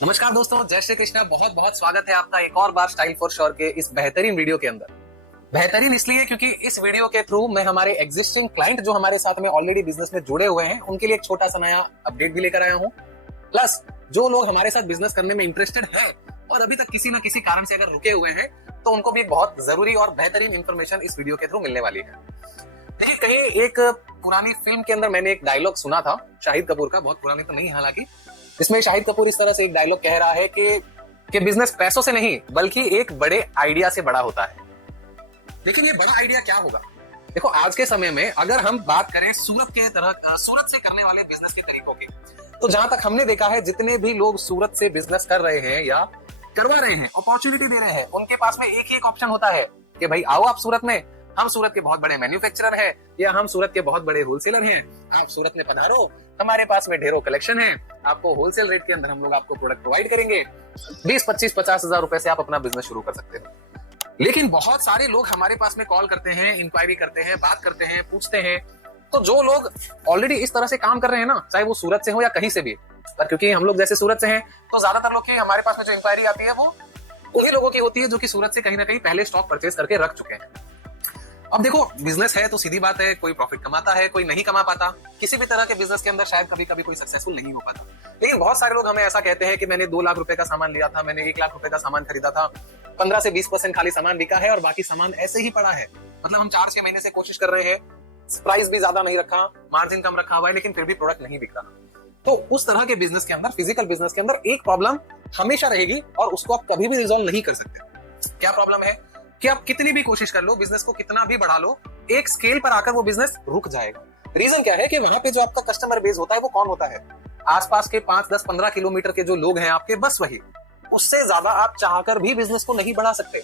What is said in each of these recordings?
नमस्कार दोस्तों, जय श्री कृष्णा। बहुत बहुत स्वागत है आपका एक और बार स्टाइल फॉर श्योर के इस बेहतरीन वीडियो के अंदर। बेहतरीन इसलिए क्योंकि इस वीडियो के थ्रू मैं हमारे एग्जिस्टिंग क्लाइंट जो हमारे साथ में ऑलरेडी बिजनेस में जुड़े हुए हैं उनके लिए एक छोटा सा नया अपडेट भी लेकर आया हूं। प्लस जो लोग हमारे साथ बिजनेस करने में इंटरेस्टेड है और अभी तक किसी न किसी कारण से अगर रुके हुए हैं तो उनको भी एक बहुत जरूरी और बेहतरीन इंफॉर्मेशन इस वीडियो के थ्रू मिलने वाली है। देखिए, कहीं एक पुरानी फिल्म के अंदर मैंने एक डायलॉग सुना था शाहिद कपूर का, बहुत पुरानी तो नहीं हालांकि, इसमें शाहिद कपूर इस तरह से एक डायलॉग कह रहा है कि बिजनेस पैसों से नहीं बल्कि एक बड़े आइडिया से बड़ा होता है। लेकिन ये बड़ा आइडिया क्या होगा? देखो, आज के समय में अगर हम बात करें सूरत से करने वाले बिजनेस के तरीकों की, तो जहां तक हमने देखा है जितने भी लोग सूरत से बिजनेस कर रहे हैं या करवा रहे हैं, अपॉर्चुनिटी दे रहे हैं, उनके पास में एक ही एक ऑप्शन होता है कि भाई आओ आप सूरत में, हम सूरत के बहुत बड़े मैन्युफैक्चरर हैं या हम सूरत के बहुत बड़े होलसेलर हैं, आप सूरत में पधारो, हमारे पास में ढेरों कलेक्शन है, आपको होलसेल रेट के अंदर हम लोग आपको प्रोडक्ट प्रोवाइड करेंगे, 20, 25, 50 हजार रुपए से आप अपना बिजनेस शुरू कर सकते हो। लेकिन बहुत सारे लोग हमारे पास में कॉल करते हैं, इंक्वायरी करते हैं, बात करते हैं, पूछते हैं। तो जो लोग ऑलरेडी इस तरह से काम कर रहे हैं ना, चाहे वो सूरत से हो या कहीं से भी, पर क्योंकि हम लोग जैसे सूरत से हैं तो ज्यादातर लोग की हमारे पास में जो इंक्वायरी आती है वो उन्हीं लोगों की होती है जो कि सूरत से कहीं ना कहीं पहले स्टॉक परचेज करके रख चुके हैं। अब देखो, बिजनेस है तो सीधी बात है, कोई प्रॉफिट कमाता है, कोई नहीं कमा पाता। किसी भी तरह के बिजनेस के अंदर शायद कभी कभी कोई सक्सेसफुल नहीं हो पाता। लेकिन बहुत सारे लोग हमें ऐसा कहते हैं कि मैंने 2 लाख रुपए का सामान लिया था, मैंने 1 लाख रुपए का सामान खरीदा था, 15 से 20% खाली सामान बिका है और बाकी सामान ऐसे ही पड़ा है। मतलब हम 4-6 महीने से कोशिश कर रहे हैं, प्राइस भी ज्यादा नहीं रखा, मार्जिन कम रखा हुआ है, लेकिन फिर भी प्रोडक्ट नहीं बिक रहा। तो उस तरह के बिजनेस के अंदर, फिजिकल बिजनेस के अंदर एक प्रॉब्लम हमेशा रहेगी और उसको आप कभी भी रिजॉल्व नहीं कर सकते। क्या प्रॉब्लम है? कि आप कितनी भी कोशिश कर लो, बिजनेस को कितना भी बढ़ा लो, एक स्केल पर आकर वो बिजनेस रुक जाएगा। रीजन क्या है? कि वहां पे जो आपका कस्टमर बेस होता है वो कौन होता है? आसपास के 5, 10, 15 किलोमीटर के जो लोग हैं आपके, बस वही। उससे ज्यादा आप चाहकर भी बिजनेस को नहीं बढ़ा सकते।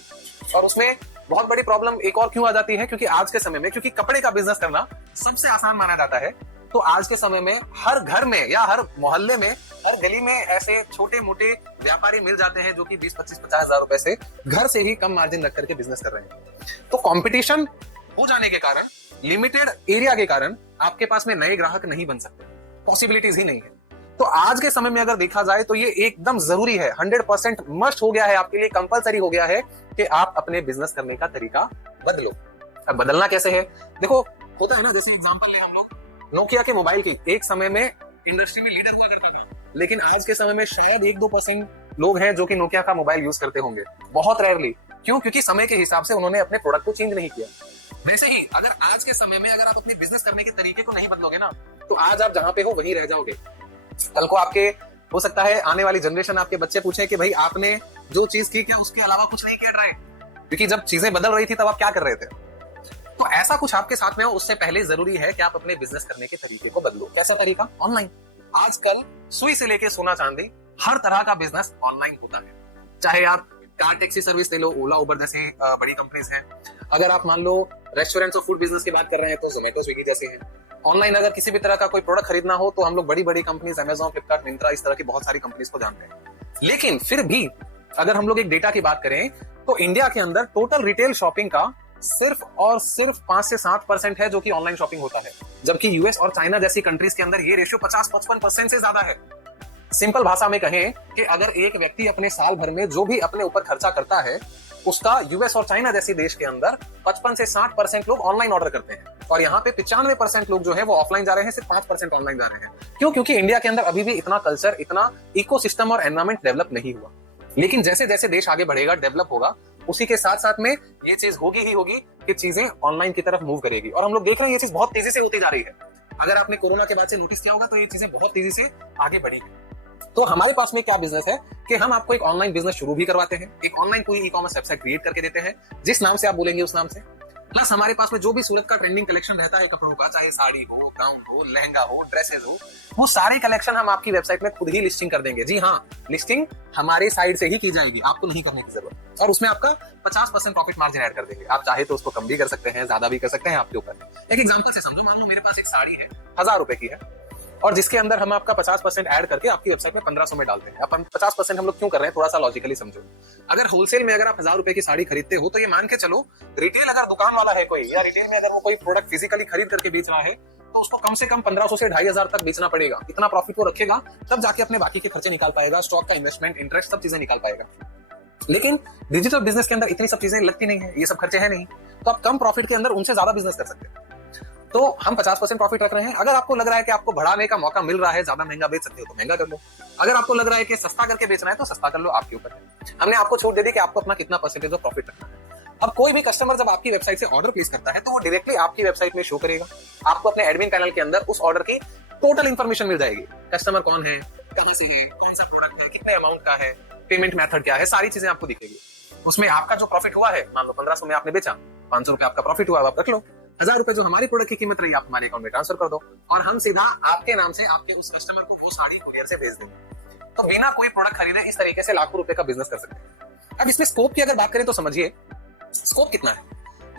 और उसमें बहुत बड़ी प्रॉब्लम एक और क्यों आ जाती है? क्योंकि आज के समय में, क्योंकि कपड़े का बिजनेस करना सबसे आसान माना जाता है, तो आज के समय में हर घर में या हर मोहल्ले में, हर गली में ऐसे छोटे मोटे व्यापारी मिल जाते हैं जो कि 20, 25, 50 हजार रुपए से घर से ही कम मार्जिन रख करके बिजनेस कर रहे हैं। तो कंपटीशन हो जाने के कारण, लिमिटेड एरिया के कारण आपके पास में नए ग्राहक नहीं बन सकते, पॉसिबिलिटीज ही नहीं है। तो आज के समय में अगर देखा जाए तो ये एकदम जरूरी है, 100% मस्ट हो गया है आपके लिए, कंपलसरी हो गया है कि आप अपने बिजनेस करने का तरीका बदलो। अब बदलना कैसे है? देखो, होता है ना, जैसे एग्जांपल ले हम लोग नोकिया के मोबाइल की, एक समय में इंडस्ट्री में लीडर हुआ करता था, लेकिन आज के समय में शायद 1-2% लोग हैं जो कि नोकिया का मोबाइल यूज करते होंगे, बहुत रेयरली। क्यों? क्योंकि समय के हिसाब से उन्होंने अपने प्रोडक्ट को चेंज नहीं किया। वैसे ही अगर आज के समय में अगर आप अपने बिजनेस करने के तरीके को नहीं बदलोगे ना, तो आज आप जहां पे हो वहीं रह जाओगे। कल को आपके, हो सकता है आने वाली जनरेशन, आपके बच्चे पूछे कि भाई आपने जो चीज की क्या उसके अलावा कुछ नहीं कर रहे? क्योंकि जब चीजें बदल रही थी तब आप क्या कर रहे थे? तो ऐसा कुछ आपके साथ में हो, उससे पहले जरूरी है कि आप अपने बिजनेस करने के तरीके को बदलो। कैसा तरीका? ऑनलाइन। आजकल सुई से लेके सोना चांदी हर तरह का बिजनेस ऑनलाइन होता है। चाहे आप कार टैक्सी सर्विस ले लो, ओला उबर जैसे बड़ी कंपनीज हैं। अगर आप मान लो रेस्टोरेंट्स और फूड बिजनेस की बात कर रहे हैं तो जोमेटो, स्विगी जैसे हैं। ऑनलाइन अगर किसी भी तरह का कोई प्रोडक्ट खरीदना हो तो हम लोग बड़ी बड़ी कंपनीज, अमेजॉन, फ्लिपकार्ट, मिंत्रा, इस तरह की बहुत सारी कंपनीज को जानते हैं। लेकिन फिर भी अगर हम लोग एक डेटा की बात करें तो इंडिया के अंदर टोटल रिटेल शॉपिंग का सिर्फ और सिर्फ 5 से 7% है जो कि ऑनलाइन शॉपिंग होता है, जबकि यूएस और चाइना जैसी कंट्रीज के अंदर ये रेशियो 50-55% से ज्यादा है। सिंपल भाषा में कहें कि अगर एक व्यक्ति अपने साल भर में जो भी अपने ऊपर खर्चा करता है, उसका यूएस और चाइना जैसे देश के अंदर 55 से 60% लोग ऑनलाइन ऑर्डर करते हैं, और यहाँ पे 95% लोग जो है वो ऑफलाइन जा रहे हैं, सिर्फ 5% ऑनलाइन जा रहे हैं। क्यों? क्योंकि इंडिया के अंदर अभी भी इतना कल्चर, इतना इकोसिस्टम और एनवायरमेंट डेवलप नहीं हुआ। लेकिन जैसे जैसे देश आगे बढ़ेगा, डेवलप होगा, उसी के साथ साथ में ये चीज होगी ही होगी कि चीजें ऑनलाइन की तरफ मूव करेगी। और हम लोग देख रहे हैं ये चीज बहुत तेजी से होती जा रही है। अगर आपने कोरोना के बाद से नोटिस किया होगा तो ये चीजें बहुत तेजी से आगे बढ़ी है। तो हमारे पास में क्या बिजनेस है कि हम आपको एक ऑनलाइन बिजनेस शुरू भी करवाते हैं, एक ऑनलाइन कोई ई कॉमर्स वेबसाइट क्रिएट करके देते हैं, जिस नाम से आप बोलेंगे उस नाम से। प्लस हमारे पास में जो भी सूरत का ट्रेंडिंग कलेक्शन रहता है कपड़ों का, चाहे साड़ी हो, गाउन हो, लहंगा हो, ड्रेसेस हो, वो सारे कलेक्शन हम आपकी वेबसाइट में खुद ही लिस्टिंग कर देंगे। जी हाँ, लिस्टिंग हमारे साइड से ही की जाएगी, आपको नहीं करने की जरूरत। और उसमें आपका 50% प्रॉफिट मार्जिन ऐड कर देंगे। आप चाहे तो उसको कम भी कर सकते हैं, ज्यादा भी कर सकते हैं, आपके ऊपर। एक एग्जांपल से समझो, मान लो मेरे पास एक साड़ी है, 1000 रुपए की है, और जिसके अंदर हम आपका 50% ऐड करके आपकी वेबसाइट में 1500 में डालते हैं। अपन 50% हम लोग क्यों कर रहे हैं, थोड़ा सा लॉजिकली समझो। अगर होलसेल में अगर आप 1000 रुपए की साड़ी खरीदते हो तो ये मान के चलो, रिटेल अगर दुकान वाला है कोई, या रिटेल में अगर वो कोई प्रोडक्ट फिजिकली खरीद करके बेच रहा है तो उसको कम से कम 1500 से 2500 तक बेचना पड़ेगा। इतना प्रॉफिट वो रखेगा, तब जाके अपने बाकी के खर्चे निकाल पाएगा, स्टॉक का इन्वेस्टमेंट, इंटरेस्ट, सब चीजें निकाल पाएगा। लेकिन डिजिटल बिजनेस के अंदर इतनी सब चीजें लगती नहीं है, ये सब खर्चे हैं नहीं, तो आप कम प्रॉफिट के अंदर उनसे ज्यादा बिजनेस कर सकते हैं। तो हम 50% प्रॉफिट रख रहे हैं। अगर आपको लग रहा है कि आपको बढ़ाने का मौका मिल रहा है, ज्यादा महंगा बेच सकते हो तो महंगा कर लो। अगर आपको लग रहा है कि सस्ता करके बेचना है तो सस्ता कर लो, आपके ऊपर है। हमने आपको छूट दे दी कि आपको अपना कितना परसेंटेज ऑफ प्रॉफिट रखना है। अब कोई भी कस्टमर जब आपकी वेबसाइट से ऑर्डर प्लेस करता है तो वो डायरेक्टली आपकी वेबसाइट में शो करेगा। आपको अपने एडमिन पैनल के अंदर उस ऑर्डर की टोटल इन्फॉर्मेशन मिल जाएगी। कस्टमर कौन है, कहां से है, कौन सा प्रोडक्ट है, कितने अमाउंट का है, पेमेंट मेथड क्या है, सारी चीजें आपको दिखेगी। उसमें आपका जो प्रॉफिट हुआ है, मान लो 1500 में आपने बेचा, 500 रुपए आपका प्रॉफिट हुआ, आप रख लो। 1000 रुपए जो हमारी प्रोडक्ट की कीमत रही, आप हमारे अकाउंट में ट्रांसफर कर दो और हम सीधा आपके नाम से आपके उस कस्टमर को वो साड़ी कुरियर से भेज देंगे। तो बिना कोई प्रोडक्ट खरीदे इस तरीके से लाखों रुपए का बिजनेस कर सकते हैं। अब इसमें स्कोप की अगर बात करें तो समझिए स्कोप कितना है।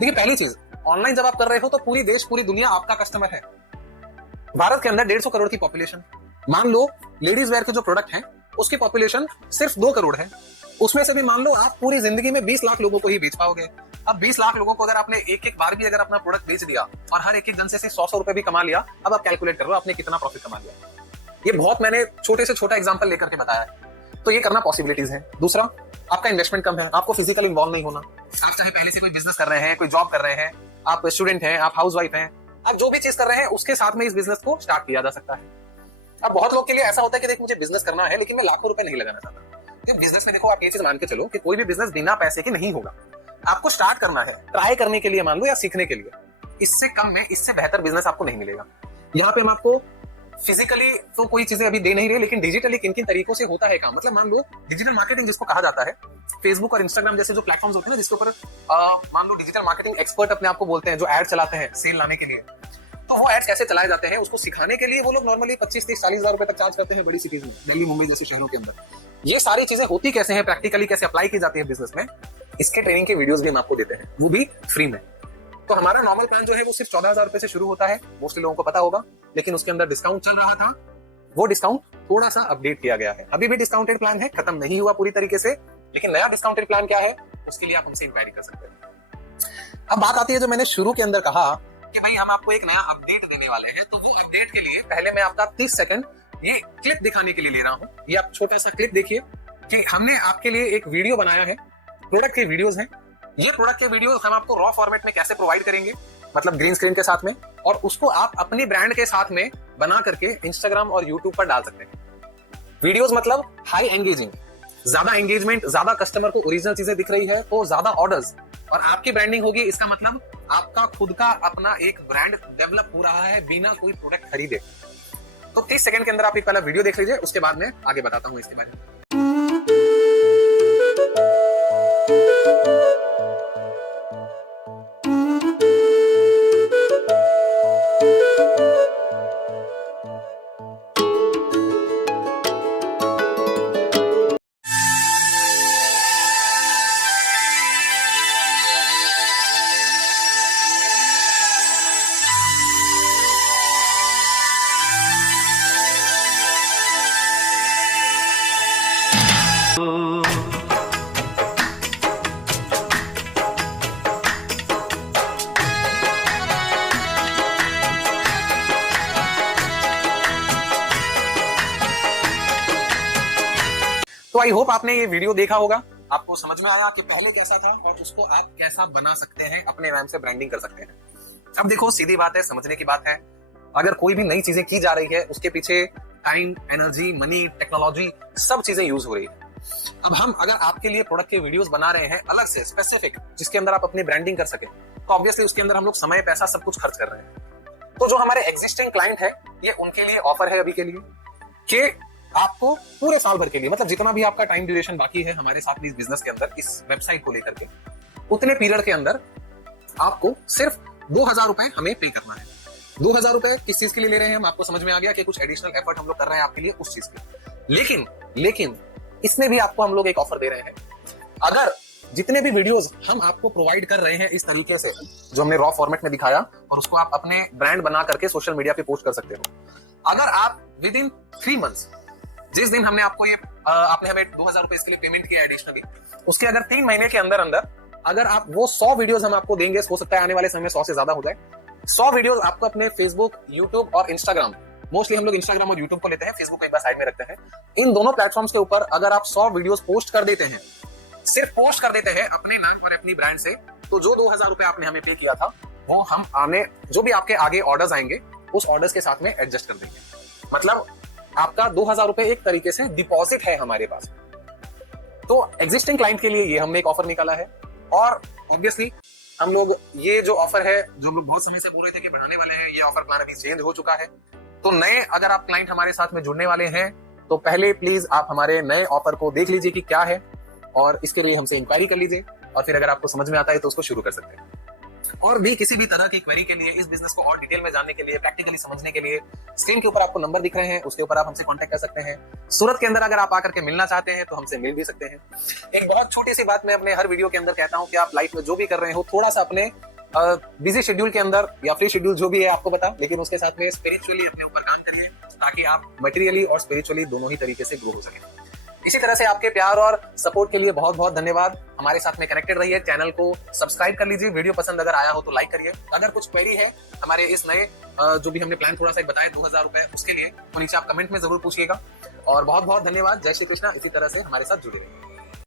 देखिए, पहली चीज, ऑनलाइन जब आप कर रहे हो तो पूरी देश, पूरी दुनिया आपका कस्टमर है। भारत के अंदर 150 करोड़ की पॉपुलेशन, मान लो लेडीज वेयर के जो प्रोडक्ट हैं उसकी पॉपुलेशन सिर्फ 2 करोड़ है। उसमें से भी मान लो आप पूरी जिंदगी में 20 लाख लोगों को ही बेच पाओगे। अब 20 लाख लोगों को अगर आपने एक बार भी अगर अपना प्रोडक्ट बेच दिया और हर एक जन से 100 रुपए भी कमा लिया, अब आप कैलकुलेट कर लो आपने कितना प्रॉफिट कमा लिया। ये बहुत मैंने छोटे से छोटा एग्जांपल लेकर के बताया है, तो ये करना पॉसिबिलिटीज है। दूसरा, आपका इन्वेस्टमेंट कम है, आपको फिजिकल इन्वॉल्व नहीं होना। आप चाहे पहले से कोई बिजनेस कर रहे हैं, कोई जॉब कर रहे हैं, आप स्टूडेंट हैं, आप हाउसवाइफ हैं, आप जो भी चीज कर रहे हैं उसके साथ में इस बिजनेस को स्टार्ट किया जा सकता है। अब बहुत लोग के लिए ऐसा होता है कि देख, मुझे बिजनेस करना है लेकिन मैं लाखों रुपए नहीं लगाना चाहता। बिजनेस में देखो, आप ये चीज मान के चलो कि कोई भी बिजनेस बिना पैसे के नहीं होगा। आपको स्टार्ट करना है, ट्राई करने के लिए मान लो, या सीखने के लिए। इससे कम में, इससे बेहतर बिजनेस आपको नहीं मिलेगा। यहाँ पे हम आपको फिजिकली तो कोई चीजें अभी दे नहीं रहे, लेकिन डिजिटली किन किन तरीकों से होता है काम। मतलब मान लो डिजिटल मार्केटिंग जिसको कहा जाता है, फेसबुक और इंस्टाग्राम जैसे जो प्लेटफॉर्म्स होते हैं ना, जिसके ऊपर मान लो डिजिटल मार्केटिंग एक्सपर्ट अपने आप को बोलते हैं, जो एड चलाते हैं सेल लाने के लिए, तो वो एड्स कैसे चलाए जाते हैं उसको सिखाने के लिए वो लोग नॉर्मली 25, 30, 40 हजार रुपए तक चार्ज करते हैं बड़ी सिटीज में, दिल्ली, मुंबई जैसे शहरों के अंदर। ये सारी चीजें होती कैसे हैं, प्रैक्टिकली कैसे अप्लाई की जाती है बिजनेस में, इसके ट्रेनिंग के वीडियोस भी हम आपको देते हैं, वो भी फ्री में। तो हमारा नॉर्मल प्लान जो है वो सिर्फ 14,000 रुपए से शुरू होता है, मोस्टली लोगों को पता होगा, लेकिन उसके अंदर डिस्काउंट चल रहा था। वो डिस्काउंट थोड़ा सा अपडेट किया गया है, अभी भी डिस्काउंटेड प्लान है, खत्म नहीं हुआ पूरी तरीके से, लेकिन नया डिस्काउंटेड प्लान क्या है उसके लिए आप हमसे इंक्वायरी कर सकते हैं। अब बात आती है जो मैंने शुरू के अंदर कहा कि भाई हम आपको एक नया अपडेट देने वाले हैं, तो वो अपडेट के लिए पहले मैं आपका 30 सेकंड ये क्लिप दिखाने के लिए ले रहा हूं। ये आप छोटा सा क्लिप देखिए कि हमने आपके लिए एक वीडियो बनाया है, प्रोडक्ट के वीडियोस हैं। ये प्रोडक्ट के वीडियोस हम आपको रॉ फॉर्मेट में कैसे प्रोवाइड करेंगे, मतलब ग्रीन स्क्रीन के साथ में, और उसको आप अपने ब्रांड के साथ में बना करके इंस्टाग्राम और यूट्यूब पर डाल सकते हैं। वीडियोस मतलब हाई एंगेजिंग, ज्यादा एंगेजमेंट, ज्यादा कस्टमर को ओरिजिनल चीजें दिख रही है तो ज्यादा ऑर्डर्स और आपकी ब्रांडिंग होगी। इसका मतलब आपका खुद का अपना एक ब्रांड डेवलप हो रहा है बिना कोई प्रोडक्ट खरीदे। तो 30 सेकंड के अंदर आप एक पहला वीडियो देख लीजिए, उसके बाद में आगे बताता हूं इसके बारे में। तो आई होप आपने ये वीडियो देखा होगा, आपको समझ में आया कि पहले कैसा था और उसको आप कैसा बना सकते हैं, अपने नाम से ब्रांडिंग कर सकते हैं। अब देखो, सीधी बात है, समझने की बात है, अगर कोई भी नई चीजें की जा रही है उसके पीछे टाइम, एनर्जी, मनी, टेक्नोलॉजी, सब चीजें यूज हो रही है। अब हम अगर आपके लिए प्रोडक्ट के वीडियोस बना रहे हैं अलग से स्पेसिफिक, जिसके अंदर आप अपनी ब्रांडिंग कर सके, तो ऑब्वियसली उसके अंदर हम लोग समय, पैसा सब कुछ खर्च कर रहे हैं। तो जो हमारे एग्जिस्टिंग क्लाइंट है, ये उनके लिए ऑफर है अभी के लिए कि आपको पूरे साल भर के लिए, मतलब जितना भी आपका टाइम ड्यूरेशन बाकी है हमारे साथ इस बिजनेस के अंदर, इस वेबसाइट को लेकर के, उतने पीरियड के अंदर आपको सिर्फ 2,000 रुपए हमें पे करना है। 2,000 रुपए किस चीज के लिए ले रहे हैं हम, आपको समझ में आ गया कि कुछ एडिशनल एफर्ट हम लोग कर रहे हैं आपके लिए उस चीज के। लेकिन इसमें भी आपको हम लोग एक ऑफर दे रहे हैं। अगर जितने भी वीडियोस हम आपको प्रोवाइड कर रहे हैं इस तरीके से, जो हमने रॉ फॉर्मेट में दिखाया, और उसको आप अपने ब्रांड बना करके सोशल मीडिया पे पोस्ट कर सकते हो, अगर आप विद इन 3 मंथ्स, जिस दिन हमने आपको ये आपने हमें 2,000 रुपए इसके लिए पेमेंट किया एडिशनली, उसके अगर 3 महीने के अंदर अंदर अगर आप वो 100 वीडियोस हम आपको देंगे, हो सकता है आने वाले समय में 100 से ज्यादा हो जाए, 100 वीडियोस आपको अपने फेसबुक, यूट्यूब और इंस्टाग्राम, मोस्टली हम लोग इंस्टाग्राम और यूट्यूब को लेते हैं, फेसबुक को एक बार साइड में रखते हैं, इन दोनों प्लेटफॉर्म्स के ऊपर अगर आप 100 वीडियोस पोस्ट कर देते हैं, सिर्फ पोस्ट कर देते हैं अपने नाम और अपनी ब्रांड से, तो जो 2000 रुपए आपने हमें पे किया था वो हम आने जो भी आपके आगे ऑर्डर्स आएंगे उस ऑर्डर्स के साथ में एडजस्ट कर देंगे। मतलब आपका 2000 रुपए एक तरीके से डिपॉजिट है हमारे पास। तो एग्जिस्टिंग क्लाइंट के लिए ये हमने एक ऑफर निकाला है और ऑब्वियसली हम लोग ये जो ऑफर है, जो लोग बहुत समय से बोल रहे थे कि बढ़ाने वाले हैं, ये ऑफर प्लान अभी चेंज हो चुका है। तो नए अगर आप क्लाइंट हमारे साथ में जुड़ने वाले हैं तो पहले प्लीज आप हमारे नए ऑफर को देख लीजिए कि क्या है और इसके लिए हमसे इंक्वायरी कर लीजिए और फिर अगर आपको समझ में आता है तो उसको शुरू कर सकते हैं। और भी किसी भी तरह की क्वेरी के लिए, इस बिजनेस को और डिटेल में जानने के लिए, प्रैक्टिकली समझने के लिए स्क्रीन के ऊपर आपको नंबर दिख रहे हैं, उसके ऊपर आप हमसे कांटेक्ट कर सकते हैं। सूरत के अंदर अगर आप आकर के मिलना चाहते हैं तो हमसे मिल भी सकते हैं। एक बहुत छोटी सी बात मैं अपने हर वीडियो के अंदर कहता हूं कि आप लाइफ में जो भी कर रहे हो थोड़ा सा अपने बिजी शेड्यूल के अंदर या फ्री शेड्यूल जो भी है आपको बता, लेकिन उसके साथ में स्पिरिचुअली अपने ऊपर काम करिए ताकि आप मटेरियली और स्पिरिचुअली दोनों ही तरीके से ग्रो हो सके। इसी तरह से आपके प्यार और सपोर्ट के लिए बहुत बहुत धन्यवाद। हमारे साथ में कनेक्टेड रहिए, चैनल को सब्सक्राइब कर लीजिए, वीडियो पसंद अगर आया हो तो लाइक करिए। अगर कुछ क्वेरी है हमारे इस नए जो भी हमने प्लान थोड़ा सा बताया 2000 रुपए उसके लिए, तो नीचे आप कमेंट में जरूर पूछिएगा। और बहुत बहुत धन्यवाद। जय श्री कृष्णा। इसी तरह से हमारे साथ जुड़िए।